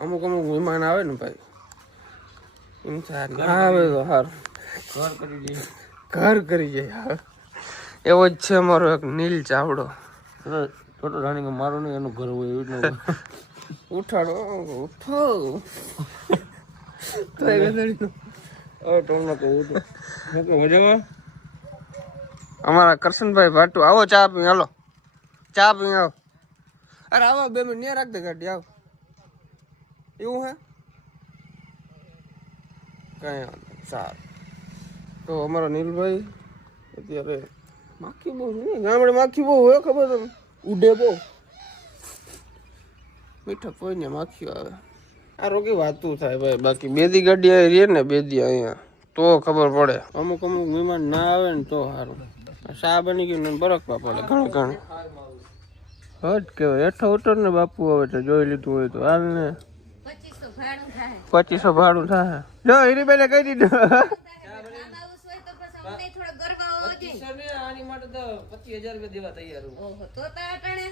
અમુક મહેમાન આવે ને ભાઈ એમ થાય ના આવે તો સારું ઘર કરી જાય. એવો જ છે અમારો એક નીલ ચાવડો. છોટો રાણી મારો નહીં એનું ઘર હોય એવું ઉઠાડો ઉઠો તો મજામાં. અમારા કરશનભાઈ ભાટુ આવો ચા પી હાલો ચા પી આવો. અરે આવો 2 મિનિટ ન્યા રાખ દે ગાડી આવો. એવું હે કઈ સારું. તો અમારા નીલભાઈ અત્યારે માખી બહુ છે ને ગામડે માખી બહુ હોય ખબર તમને ઉડે બહુ મીઠા કોઈ ને માખીઓ આવે. આ રોકી વાતું થાય ભાઈ. બાકી બેદી ગાડી આવી રહી ને બેદી અહીંયા તો ખબર પડે. અમુક મહેમાન ના આવે ને તો સારું. શા બની ગયું ને બરફમાં પડે ઘણું ઘણું હટ કેવાય. હેઠો ઉતર ને બાપુ હવે તો જોઈ લીધું હોય તો હાલ ને 2500 ભાડું થાય. જો હીરીબેને કહી દીધું આની માટે તો 25000 રૂપિયા દેવા તૈયાર હું. ઓહો તો તાટણે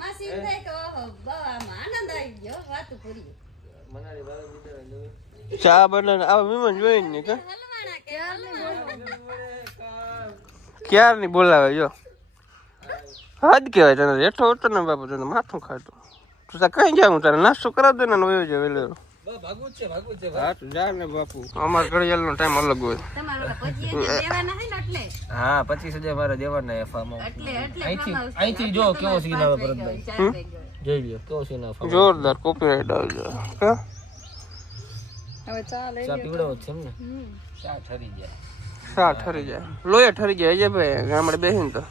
માસી થાય કે ઓહો બાવામાં આનંદ આવી ગયો વાત પૂરી. મનારી બાબા બીજા ચા બનાને આ મહેમાન જોઈને ને કે હલવાણા કે ક્યાર ની બોલાવે જો હદ કહેવાય. તને રેઠો હતો ને બાપુ તને માથું ખાતું તું તા કઈ જાવ તારે નાસ્તો કરાવ દે ને વયો જાય વેલે ભાગવું છે હા તું જા ને બાપુ. અમાર ઘડિયાળ નો ટાઈમ અલગ હોય. હા 25000 મારે દેવાના એફામ અહીંથી જો કેવો સીન આવે ભરતભાઈ જોઈ લ્યો કેવો સીન આવે જોરદાર કોપીરાઈટ આવી જાય. હા હવે ચા લઈ લો. ચા પીવડો છે એમ ને ચા ઠરી જાય લોહી ઠરી જાય જે ભાઈ ગામડે બેહીને તો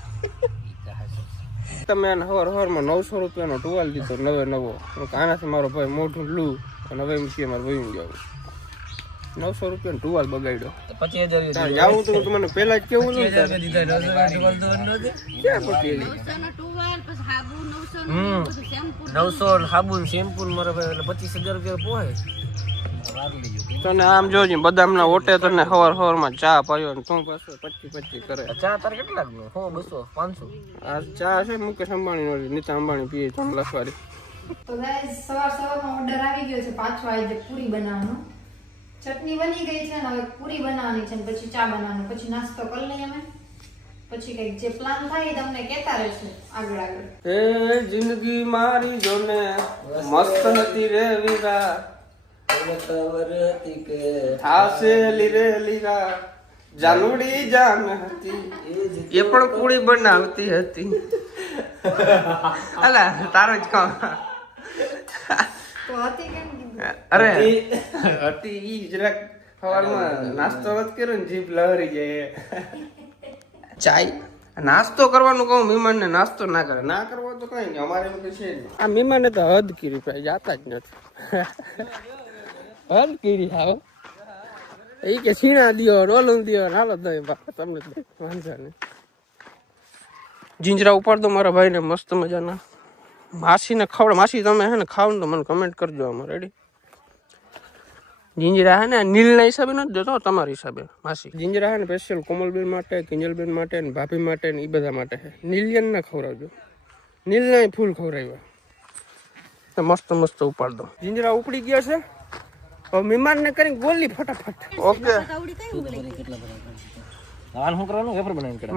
તમે એને હવારમાં 900 રૂપિયાનો ટુવાલ દીધો નવો. આનાથી મારો ભાઈ મોઢું લૂ અને હવે એમ કે મારે વયું જવું 900 રૂપિયાનો ટુવાલ બગાડ્યો 25000 આવું તો તમને પહેલા જ કેવું નતું 900 સાબુન શેમ્પુ મારા ભાઈ એટલે 25000 રૂપિયા પોહે. તને આમ જોજે બદામના ઓટે તને હવારમાં ચા પાયો ને તું પાછો 25 કરે. ચા તારે કેટલા 100 200 500 આ ચા છે મુકેશ અંબાણી નો નીતા અંબાણી પીએ 3 લાખ વાળી. તો ગાઈસ સવારમાં ઓર્ડર આવી ગયો છે પાછો આજે પૂરી બનાવવાનો. ચટણી બની ગઈ છે ને હવે પૂરી બનાવવાની છે ને પછી ચા બનાવવાનો પછી નાસ્તો કરી લઈએ અમે પછી કઈક જે પ્લાન થાય તમને કહેતા રહેશે આગળ. એ જિંદગી મારી જોને મસ્ત હતી રે વીરા જાનુડી જાન હતી એ પણ પૂરી બનાવતી હતી. અલા તારો જ કામ અરે હતી ઈ જરાક સવારમાં નાસ્તો વત કર્યો ને જીભ લહરી જાય. ચાય નાસ્તો કરવાનું કહું મહેમાન ને નાસ્તો ના કરે ના કરવો તો કઈ નહીં અમારે એમ કે છે આ મહેમાને તો હદ કરી ભાઈ જાતા જ નથી. હદ કરી આવો એ કે છીણા દિયો રોલું દિયો હાલો તમે તમને વાંધો નહીં. જીંજરા ઉપાડ દો મારા ભાઈને મસ્ત મજાના. માસીને ખવડ માસી તમે હે ને ખાવ ને તો મને કમેન્ટ કરજો આમાં રેડી. જીંજરા હે ને નીલના હિસાબે નથી દેતો તમારા હિસાબે માસી. જીંજરા હે ને સ્પેશિયલ કોમલબેન માટે કિંજલબેન માટે ને ભાભી માટે ને એ બધા માટે છે. નીલિયન ના ખવડાવજો નીલના ફૂલ ખવડાવ્યા મસ્ત મસ્ત ઉપાડ દો. જીંજરા ઉપડી ગયા છે હવે મહેમાન ને કરીને ગોલી ફટાફટ. ઓકે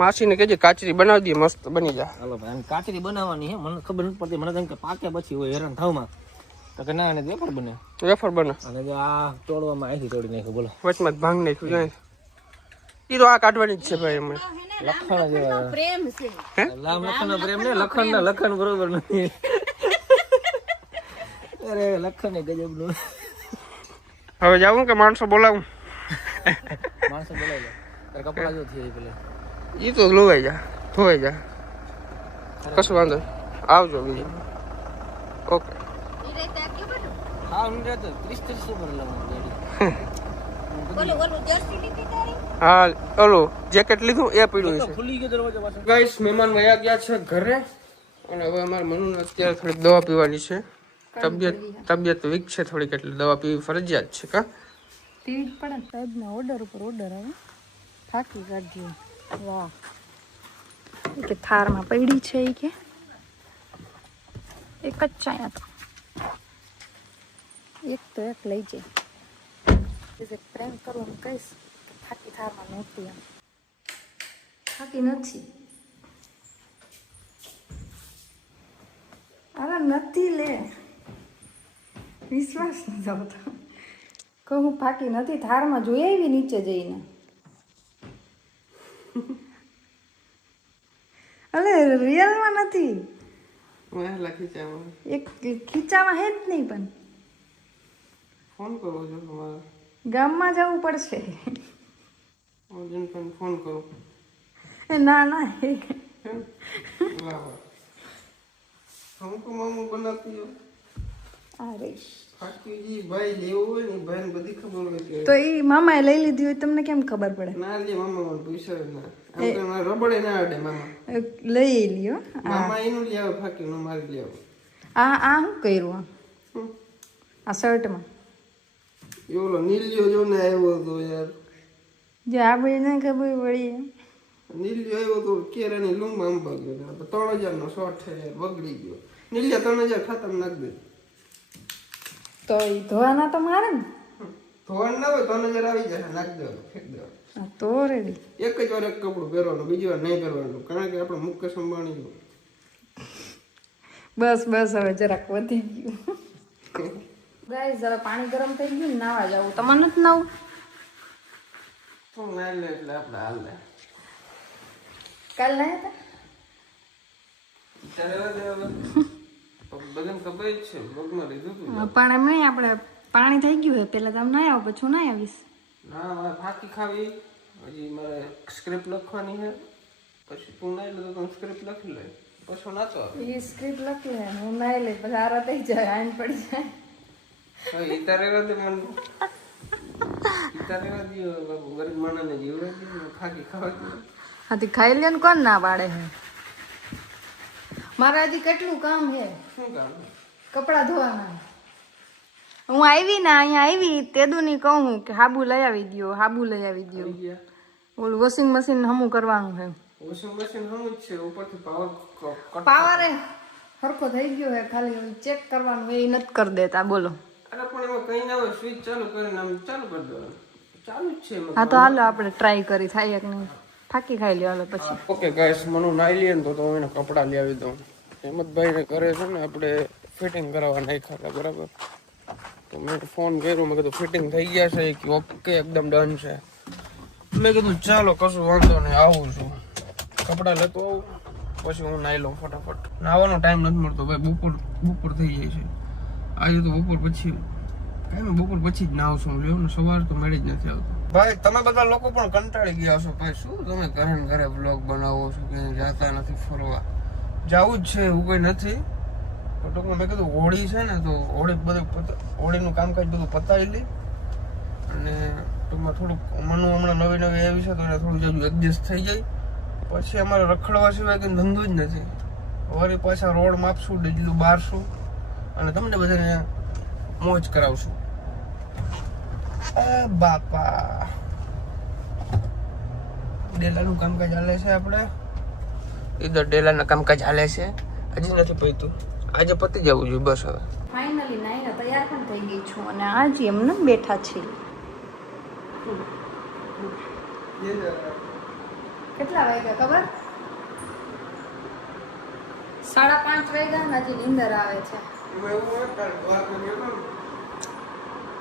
માસી ને કેજે કાચરી બનાવી દે મસ્ત બની જાય. હાલો ભાઈ કાચરી બનાવવાની હે મને ખબર નથી પડતી મને કે પાકે પછી હોય હેરાન થાવમાં તો કે ના એને વેફર બને અને જો આ તોડવામાં અહીંથી તોડી નાખ્યું બોલો વચમાં ભાંગ નાખ્યું જાય ઈ તો આ કાઢવાની જ છે ભાઈ અમે લખણ જેવા પ્રેમ છે લામ લખણ પ્રેમ ને લખણ બરોબર નથી. અરે લખણ ને ગજબ નું. હવે જાવું કે માણસો બોલાવું? માણસો બોલાવી લે તારે કપડા જો થઈ પેલે ઈ તો લોવાઈ જા ધોવાઈ જા કશું વાંધો આવજો બીજું. ઓકે હા હું રહેતો 30-30 પર હા ઓલો જેકેટ લીધું એ પડ્યું છે ખુલી ગયો દરવાજો પાછો. ગાઈસ મહેમાન વયા ગયા છે ઘરે અને હવે અમારે મનુને અત્યારે થોડીક દવા પીવાની છે. તબિયત વીક છે થોડીક એટલે દવા પીવી ફરજિયાત છે. કા પીવી પડે સાહેબના ઓર્ડર ઉપર ઓર્ડર આવે થાકી કાઢજો. વાહ કે થારમાં પડી છે એ કે એક જ ચાયા તો એક તો એક લઈ જાય પ્રેમ કરું એમ કહીશ થાકી થારમાં નહોતી એમ થાકી નથી અરે નથી લે વિશ્વાસ નથી આવતો કહું હું થાકી નથી થારમાં જોઈ આવી નીચે જઈને અરે રિયલમાં નથી એક ખીચામાં હે જ નહીં પણ ફોન કરો છો તમારે ગામમાં જવું પડશે ફોન કરો ના ના हमको मामू बनाती हो અરે ફાકીજી ભાઈ લેવો હોય ને ભાઈને બધી ખબર હોય કે તો એ મામાએ લઈ લીધી હોય તમને કેમ ખબર પડે ના લે મામા મને પૂછે ના આમ તો મારે રબડે ના આડે મામા લઈ લ્યો મામા એનું લઈ આવે ફાકી નું મારી લઈ આવે આ શું કર્યું આ શર્ટમાં એવલો નીલિયો જો ને આવ્યો હતો યાર જે આ ભાઈ ને ખબર પડી નીલિયો આવ્યો તો કેરાની લૂંગ આમ ભાગ્યો 3000 નો શોર્ટ છે યાર બગડી ગયો નીલિયા 3000 ખાતમ નાખ દે તો એ ધોવાના તો મારે ને ધોવાનું ના હોય 3000 આવી જાય નાખ દેવાનું ફેંક દેવાનું તો રેડી એક જ વાર એક કપડું પહેરવાનું બીજી વાર નહીં પહેરવાનું કારણ કે આપણે મુકેશ અંબાણી જો બસ બસ હવે જરાક વધી ગયું ગાઈસ જરા પાણી ગરમ થઈ ગયું ને નાવા જાવું તમારે નથી નાવું તું ના લે એટલે આપણે હાલ લે કાલ નાયા હતા બધાને ખબર જ છે બ્લોગમાં લીધું હતું પણ એમ નહીં આપણે પાણી થઈ ગયું હોય પેલા તમે ના આવો પછી હું ના આવીશ ના મારે ફાકી ખાવી હજી મારે સ્ક્રિપ્ટ લખવાની છે પછી તું ના લે તો તું સ્ક્રિપ્ટ લખી લે પછી નાચો એ સ્ક્રિપ્ટ લખી લે હું ના લે પછી આરા થઈ જાય આઈન પડી જાય ઇતારે રાતે મન ઇતારે રાતે બાબુ ગરીબ માણસને જીવડે ફાકી ખાવા હાથી ખાઈ લે ને કોણ ના પાડે છે મારે હજી કેટલું કામ છે શું કામ કપડા ધોવાના હું આવી ને અહીંયા આવી તેદુની કહું કે હાબુ લઈ આવી દો હાબુ લઈ આવી દો ઓલું વોશિંગ મશીન હમું કરવાનું છે વોશિંગ મશીન હમ જ છે ઉપરથી પાવર સરખો થઈ ગયો છે ખાલી ચેક કરવાનું એ નથી કરી દેતા બોલો અરે પણ એમાં કઈ ના હોય સ્વિચ ચાલુ કરીને આમ ચાલુ કરી દેવાનું ચાલુ જ છે હા તો હાલો આપણે ટ્રાય કરી થાય કે નહીં ફાકી ખાઈ લ્યો હાલો પછી ઓકે ગાઈસ મનુ નાઈ લે ને તો હું એને કપડા લઈ આવી દઉં હેમંતભાઈ ને કરે છે ને આપણે ફિટિંગ કરાવવા નાખ્યા હતા બરાબર તો મેં ફોન કર્યો મેં કીધું ફિટિંગ થઈ ગયા છે કે ઓકે એકદમ ડન છે મેં કીધું ચાલો કશું વાંધો નહીં આવું છું કપડા લેતો આવું પછી હું નાઈ લઉં ફટાફટ નાવાનો ટાઈમ નથી મળતો ભાઈ બપોર થઈ જાય છે આજે તો બપોર પછી કાંઈ બપોર પછી જ નાવ છું લ્યો ને સવાર તો મેળી જ નથી આવતો ભાઈ તમે બધા લોકો પણ કંટાળી ગયા છો ભાઈ શું તમે ઘરે ને ઘરે વ્લોગ બનાવો છો કે જાતા નથી ફરવા જવું જ છે એવું કંઈ નથી તો ટૂંકમાં મેં કીધું હોળી છે ને તો હોળીનું કામકાજ બધું પતાવી લઈ અને ટૂંકમાં થોડુંક મનુ હમણાં નવી આવી છે તો એને થોડું જજુ એડજસ્ટ થઈ જાય પછી અમારે રખડવા સિવાય કંઈ ધંધો જ નથી વળી પાછા રોડ માપશું ડજલું બારશું અને તમને બધાને મોજ કરાવશું બાપા ડેલાનું કામકાજ હાલે છે આપણે ઇધર ડેલાના કામકાજ હાલે છે હજી નથી પૈતું આજે પતી જવું જોઈએ બસ હવે ફાઇનલી નાઈને તૈયાર પણ થઈ ગઈ છું અને આજે એમને બેઠા છે કેટલા વાગ્યા ખબર 5:30 વાગ્યા ને હજી નીંદર આવે છે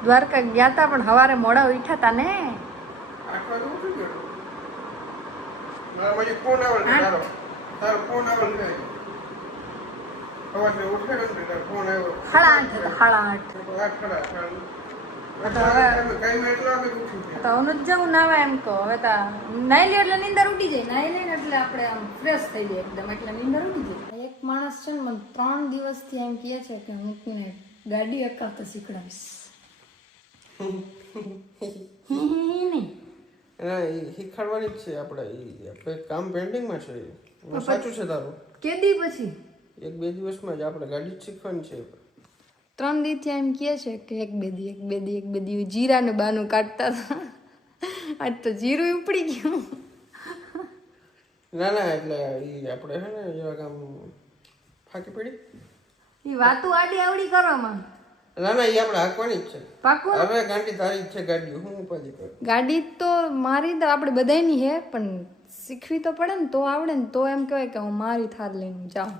દ્વારકા ગયા તા પણ સવારે મોડા ઉઠ્યા તા ને જવું નાવા એમ કહો હવે તા નાઈ લે એટલે નીંદર ઉડી જાય નાઈ લે ને એટલે આપણે આમ ફ્રેશ થઈ જાય એકદમ એટલે નીંદર ઉડી જાય એક માણસ છે ને મને 3 દિવસથી એમ કહે છે કે હું તને ગાડી હકાવતા શીખડાવીશ શીખવાડવાની જ છે આપણે કામ પેન્ડિંગમાં છે સાચું છે તારું કેદી પછી 1-2 દિવસમાં જ આપણે ગાડી જ શીખવાની છે 3 દિવસથી એમ કહે છે કે એક બે દી જીરા ને બાનું કાઢતા હતા આજ તો જીરું ઉપડી ગયું ના એટલે આપણે છે ને જેવા કામ ફાકી પડી એ વાતું આડી આવડી કરવામાં ના ના એ આપણે હાંકવાની જ છે પાકું હવે ગાડી તારી જ છે ગાડી હું ઉપાધિ કરું ગાડી તો મારી તો આપણે બધાયની હે પણ શીખવી તો પડે ને તો આવડે ને તો એમ કહેવાય કે હું મારી થાર લઈને જાઉં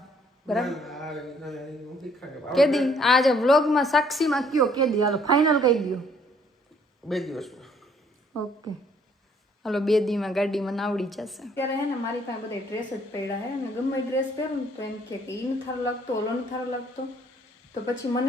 બરાબર કેદી આજે વ્લોગમાં સાક્ષીમાં કયો કેદી હાલો ફાઇનલ કહી ગયો 2 દિવસમાં ઓકે હાલો 2 દીમાં ગાડીમાં આવડી જશે અત્યારે હે ને મારી પાસે બધા ડ્રેસ જ પડ્યા હે અને ગમે ડ્રેસ પહેરું ને તો એમ કે ઈ નથી સારો લાગતો ઓલો નથી સારો લાગતો તો પછી મને